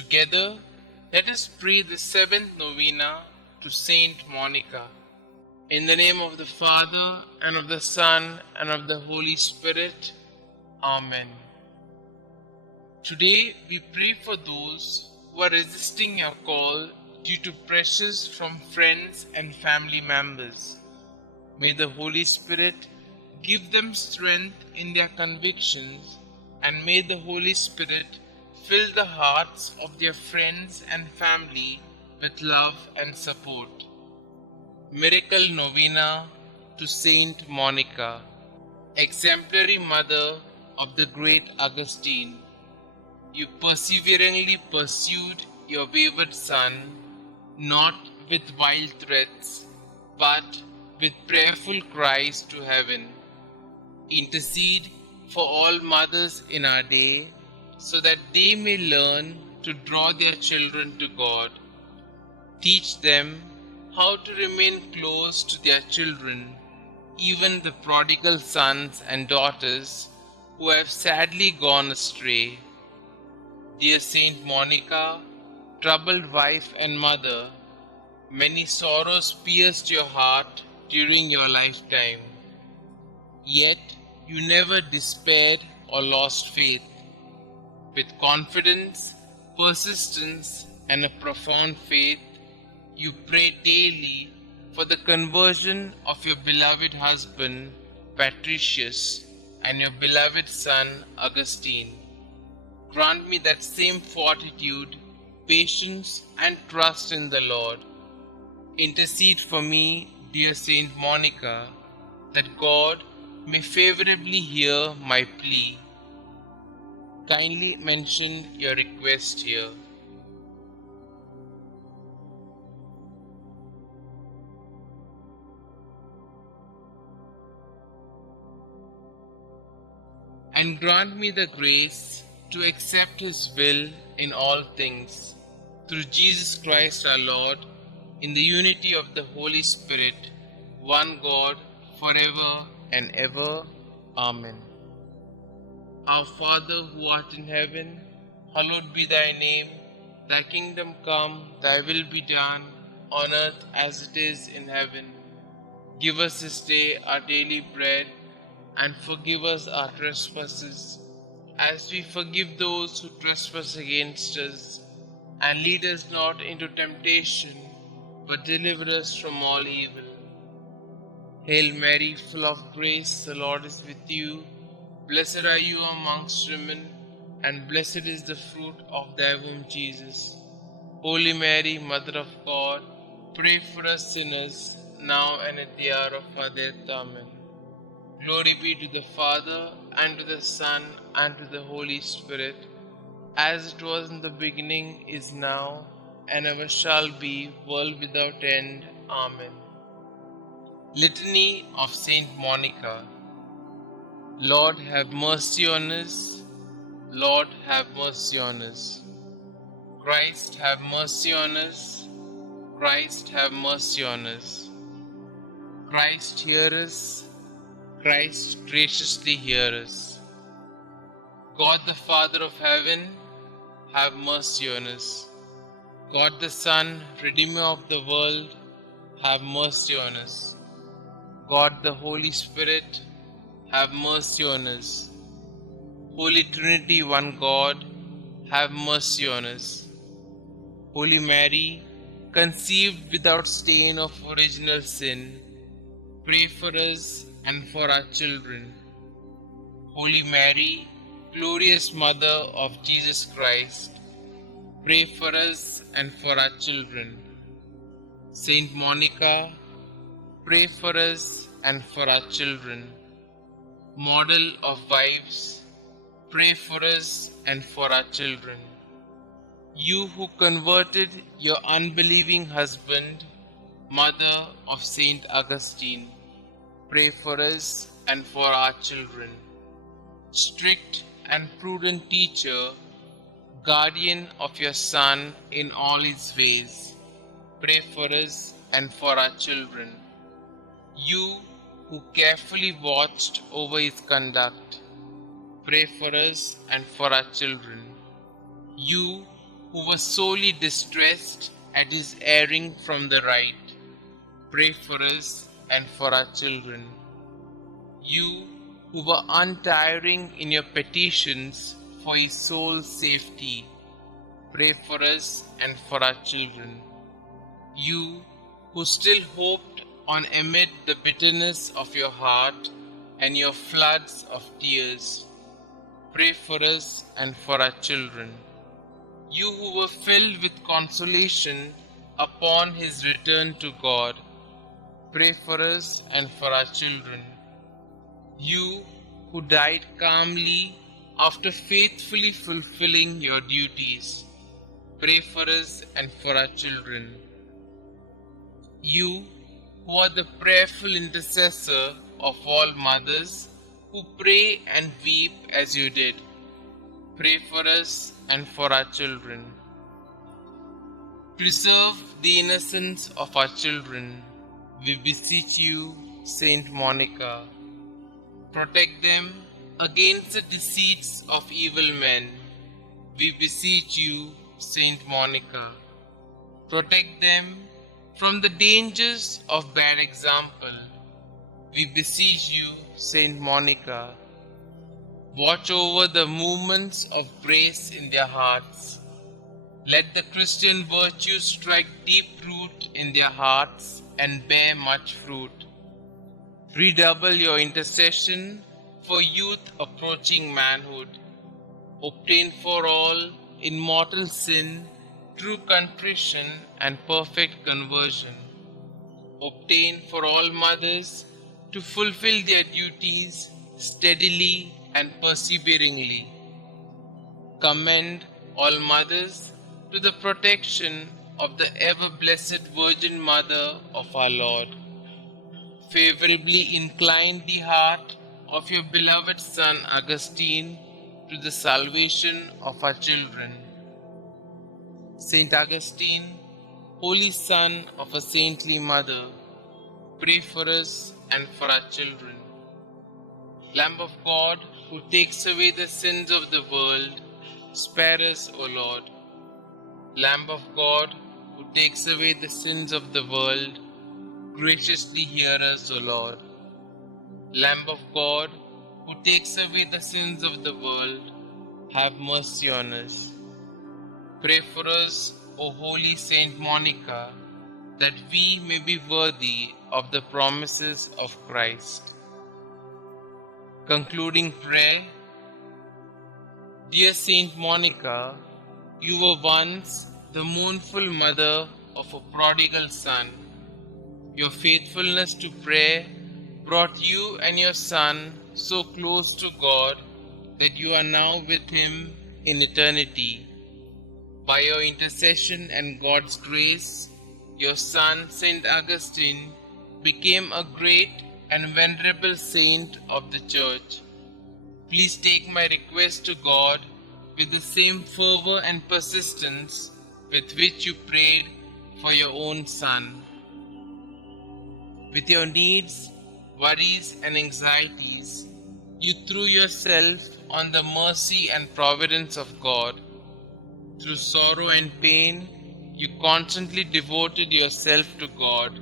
Together, let us pray the seventh novena to Saint Monica. In the name of the Father, and of the Son, and of the Holy Spirit. Amen. Today we pray for those who are resisting your call due to pressures from friends and family members. May the Holy Spirit give them strength in their convictions, and may the Holy Spirit fill the hearts of their friends and family with love and support. Miracle Novena to Saint Monica, exemplary mother of the great Augustine. You perseveringly pursued your wayward son, not with wild threats, but with prayerful cries to heaven. Intercede for all mothers in our day, so that they may learn to draw their children to God. Teach them how to remain close to their children, even the prodigal sons and daughters who have sadly gone astray. Dear Saint Monica, troubled wife and mother, many sorrows pierced your heart during your lifetime. Yet you never despaired or lost faith. With confidence, persistence, and a profound faith, you pray daily for the conversion of your beloved husband, Patricius, and your beloved son, Augustine. Grant me that same fortitude, patience, and trust in the Lord. Intercede for me, dear Saint Monica, that God may favorably hear my plea. Kindly mention your request here. And grant me the grace to accept His will in all things, through Jesus Christ our Lord, in the unity of the Holy Spirit, one God, forever and ever. Amen. Our Father who art in heaven, hallowed be thy name. Thy kingdom come, thy will be done, on earth as it is in heaven. Give us this day our daily bread, and forgive us our trespasses, as we forgive those who trespass against us. And lead us not into temptation, but deliver us from all evil. Hail Mary, full of grace, the Lord is with you. Blessed are you amongst women, and blessed is the fruit of thy womb, Jesus. Holy Mary, Mother of God, pray for us sinners, now and at the hour of our death. Amen. Glory be to the Father, and to the Son, and to the Holy Spirit, as it was in the beginning, is now, and ever shall be, world without end. Amen. Litany of Saint Monica. Lord, have mercy on us. Lord, have mercy on us. Christ, have mercy on us. Christ, have mercy on us. Christ, hear us. Christ, graciously hear us. God the Father of heaven, have mercy on us. God the Son, Redeemer of the world, have mercy on us. God the Holy Spirit, have mercy on us. Holy Trinity, one God, have mercy on us. Holy Mary, conceived without stain of original sin, pray for us and for our children. Holy Mary, glorious Mother of Jesus Christ, pray for us and for our children. Saint Monica, pray for us and for our children. Model of wives, pray for us and for our children. You who converted your unbelieving husband, Mother of Saint Augustine, pray for us and for our children. Strict and prudent teacher, guardian of your Son in all his ways, pray for us and for our children. You who carefully watched over his conduct, pray for us and for our children. You who was sorely distressed at his erring from the right, pray for us and for our children. You who were untiring in your petitions for his soul's safety, pray for us and for our children. You who still hoped on amid the bitterness of your heart and your floods of tears, pray for us and for our children. You who were filled with consolation upon his return to God, pray for us and for our children. You who died calmly after faithfully fulfilling your duties, pray for us and for our children. You who are the prayerful intercessor of all mothers who pray and weep as you did, pray for us and for our children. Preserve the innocence of our children, we beseech you, Saint Monica. Protect them against the deceits of evil men, we beseech you, Saint Monica. Protect them from the dangers of bad example, we beseech you, Saint Monica. Watch over the movements of grace in their hearts. Let the Christian virtues strike deep root in their hearts and bear much fruit. Redouble your intercession for youth approaching manhood. Obtain for all in mortal sin true contrition and perfect conversion. Obtain for all mothers to fulfill their duties steadily and perseveringly. Commend all mothers to the protection of the ever-blessed Virgin Mother of our Lord. Favorably incline the heart of your beloved son Augustine to the salvation of our children. Saint Augustine, holy son of a saintly mother, pray for us and for our children. Lamb of God, who takes away the sins of the world, spare us, O Lord. Lamb of God, who takes away the sins of the world, graciously hear us, O Lord. Lamb of God, who takes away the sins of the world, have mercy on us. Pray for us, O holy Saint Monica, that we may be worthy of the promises of Christ. Concluding prayer. Dear Saint Monica, you were once the mournful mother of a prodigal son. Your faithfulness to prayer brought you and your son so close to God that you are now with him in eternity. By your intercession and God's grace, your son, Saint Augustine, became a great and venerable saint of the Church. Please take my request to God with the same fervor and persistence with which you prayed for your own son. With your needs, worries, and anxieties, you threw yourself on the mercy and providence of God. Through sorrow and pain, you constantly devoted yourself to God.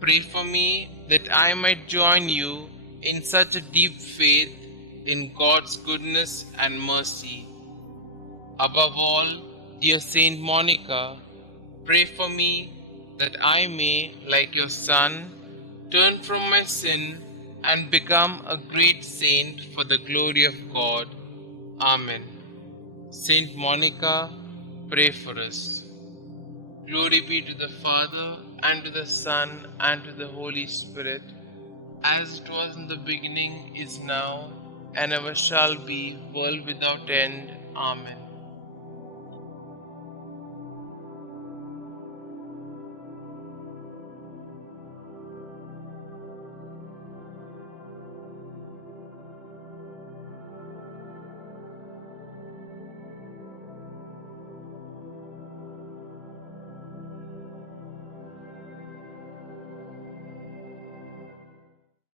Pray for me that I might join you in such a deep faith in God's goodness and mercy. Above all, dear Saint Monica, pray for me that I may, like your son, turn from my sin and become a great saint for the glory of God. Amen. Saint Monica, pray for us. Glory be to the Father, and to the Son, and to the Holy Spirit, as it was in the beginning, is now, and ever shall be, world without end. Amen.